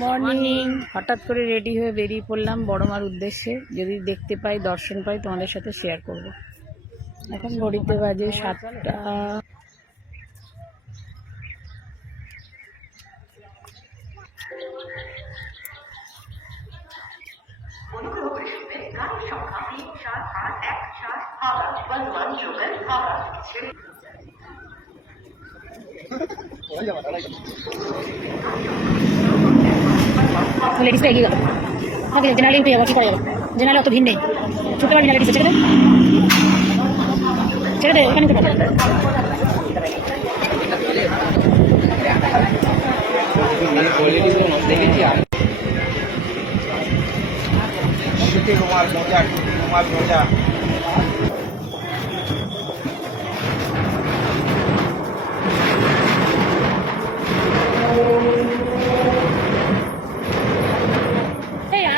Morning. হঠাৎ করে ready হয়ে বেরিয়ে পড়লাম বড়মার উদ্দেশ্যে। যদি দেখতে পাই, দর্শন পাই, তোমাদের সাথে শেয়ার করব। এখন ঘড়িতে বাজে 7টা। লেডিস এগিয়ে গেল, থাকলে জেনারেলি উঠে যাবো, কি করে যাবো? জেনারেলে অত ভিড় নেই, ছুটতে পারবি না লেডিসে। ছেড়ে দে, ছেড়ে দে, ওখানে উঠে পারবে।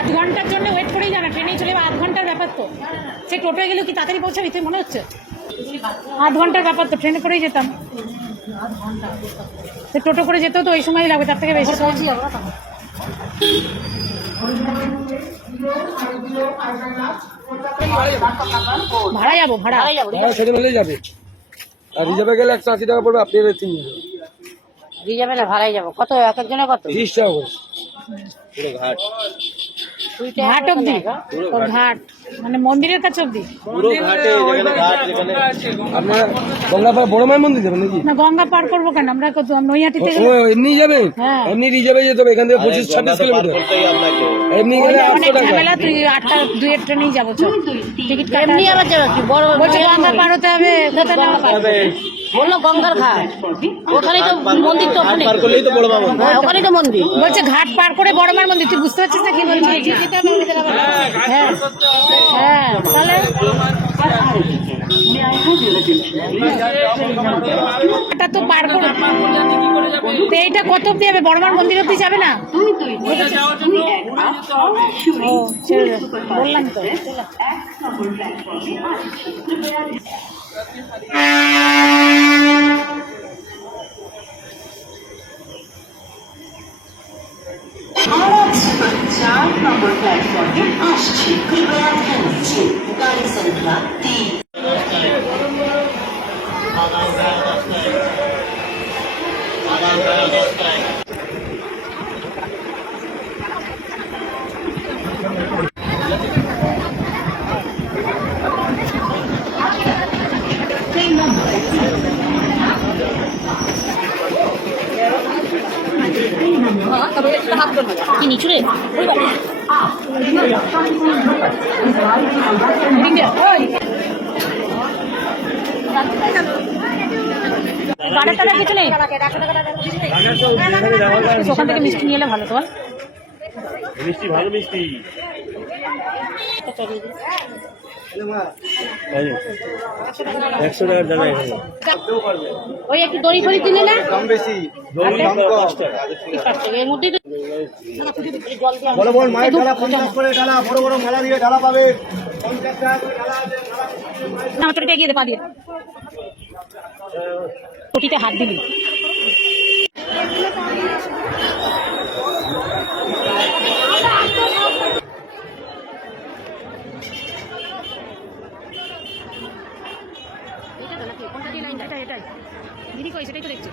আধ ঘন্টার জন্য ওয়েট করেই যাবে, ট্রেনেই চলে যাবে। আধ ঘন্টার ব্যাপার তো, সে টোটোয় গেলেও কি তাড়াতাড়ি পৌঁছাবি তুই মনে হচ্ছে? আধ ঘন্টার ব্যাপার তো, ট্রেনে করেই যেতাম। সে টোটো করে যেতেও তো ওই সময় লাগবে, তার থেকে বেশি ভাড়া যাবো। ভাড়া সেটা মিলেই যাবে। আর রিজার্ভে গেলে 180 টাকা পড়বে, আপনি তিনজন। রিজার্ভে না, ভাড়াই যাবো। কত এক একজনের? কত? 30 টাকা করে। পুরো ঘাট ঘাট অব্দি? ঘাট মানে মন্দিরের কাছে অব্দি? পুরো ঘাটে, যেখানে ঘাট, যেখানে আপনারা গঙ্গাপাড় বড় মায়ের মন্দির যাবেন নাকি? না, গঙ্গা পার করবো কেন? আমরা নৈহাটি থেকে এমনি যাবেন? এমনি রিজার্ভে যেতে হবে, এখান থেকে 25-26 কিলোমিটার। এমনি গেলে 800 টাকা। ঝামেলা, তুই 8টা 2-এর ট্রেনেই যাবো। টিকিট এমনি আবার যাবো কি? বড় বলছে গঙ্গা পার হতে হবে। বললো গঙ্গার ঘাট, ওখানেই তো মন্দির। তো ওখানে পার করলেই তো বড় মা মন্দির। ওখানেই তো মন্দির। বলছে ঘাট পার করে বড় মার মন্দির। তুই বুঝতে পারছিস না কি বলছিস? হ্যাঁ হ্যাঁ, তাহলে এটা তো পার করে এইটা কত অব্দি যাবে? বড়মার মন্দির অব্দি যাবে না? বললাম তো। चार नंबर प्लेटफॉर्म আসছে, कृपया ध्यान दीजिए, गाड़ी संख्या 3। কি নিচুরে কিছু নেই। ওখান থেকে মিষ্টি নিয়ে এলে ভালো। তোমার মিষ্টি ভালো, মিষ্টি ওই একটু দড়ি ফড়ি কিনে না, কম বেশি এর মধ্যেই বড় বড় মায়ের ঢালা 50 করে ঢালা, বড় বড় মালা দিয়ে ঢালা পাবে 50 টাকা করে ঢালা আছে। না তোরটা এগিয়ে দে, পা দিয়ে কোটিতে হাত দিবি। এটাই দিদি কই, সেটাই তো দেখছি।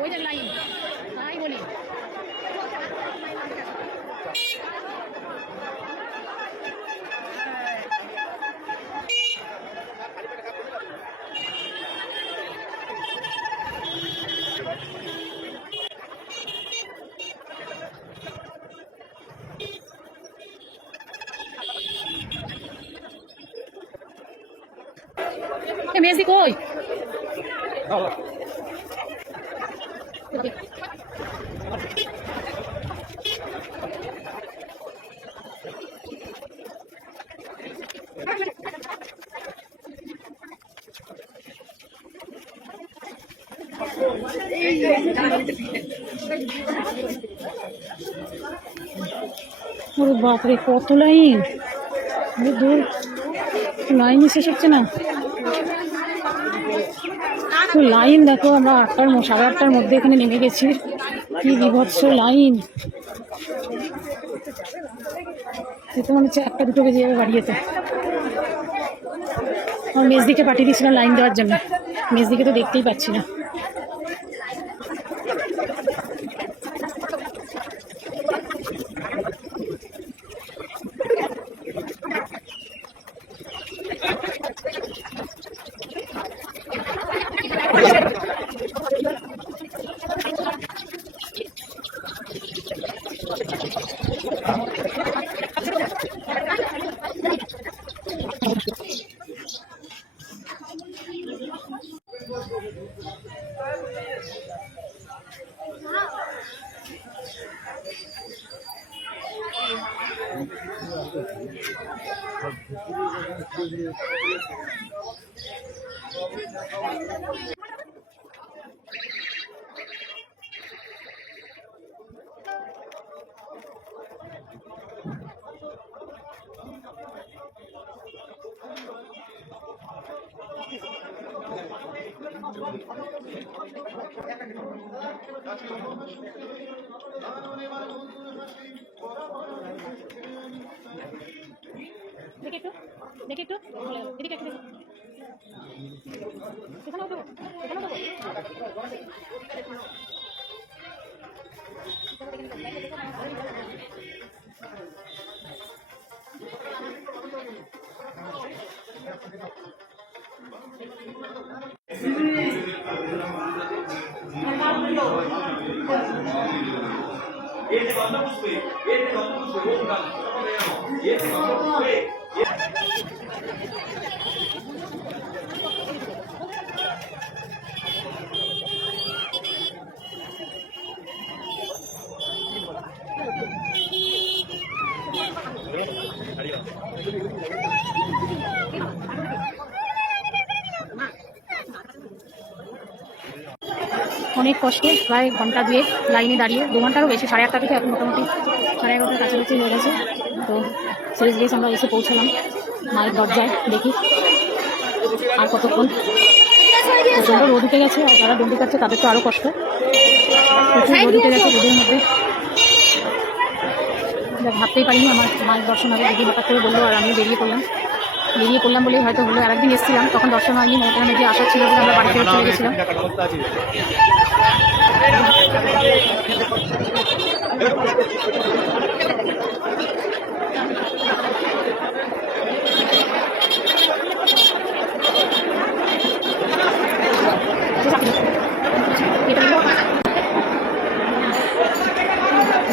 ওই যে লাইন, তাই বলি। মেজি কই? ওরে বাপরে, কত লাইন! দূর লাইনই শেষ হচ্ছে না। তো লাইন দেখো, আমরা 8টার মধ্যে এখানে নেমে গেছি। কি বিভৎস লাইন! যেতে মনে হচ্ছে 1-2 বেজে যাবে বাড়ি যেতে। আমার মেজদিকে পাঠিয়ে দিয়েছিলাম লাইন দেওয়ার জন্য, মেজদিকে তো দেখতেই পাচ্ছি না। দেখি একটু এদিকে একটু দেখো। এখানে উঠো, এখানে উঠো। অনেক কষ্টে প্রায় ঘন্টা 2 লাইনে দাঁড়িয়ে, 2 ঘন্টারও বেশি, 8:30 থেকে এখন মোটামুটি 11:30 কাছাকাছি হয়ে গেছে। তো সিরিজ গেস আমরা এসে পৌঁছলাম মায়ের দরজায়। দেখি আর কতক্ষণ। প্রচণ্ড রোদ উঠে গেছে, আর যারা ডন্ডি কাটছে তাদের তো আরও কষ্ট। প্রচুর রোদ উঠে গেছে, রোদের মধ্যে ভাবতেই পারিনি আমার মায়ের দর্শন হবে। দিদি হঠাৎ করে বললো, আর আমি বেরিয়ে পড়লাম বলেই হয়তো হলো। আরেকদিন এসেছিলাম, তখন দর্শন হয়নি, মমতানের যে আশা ছিল বলে আমরা বাড়ি ফেরত চলে গেছিলাম।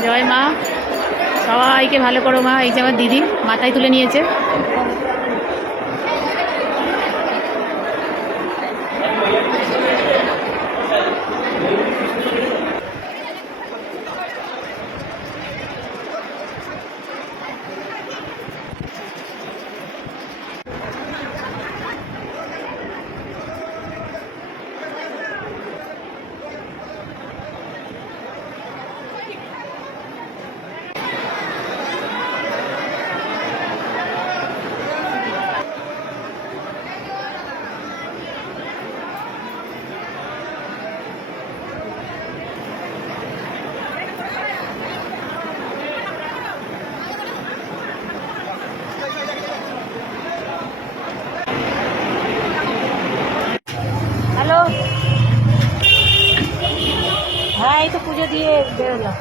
জয় মা, সবাইকে ভালো করো মা। এই যে আমার দিদি মাথায় তুলে নিয়েছে। হ্যালো, হ্যাঁ এই তো পুজো দিয়ে বেরোলাম।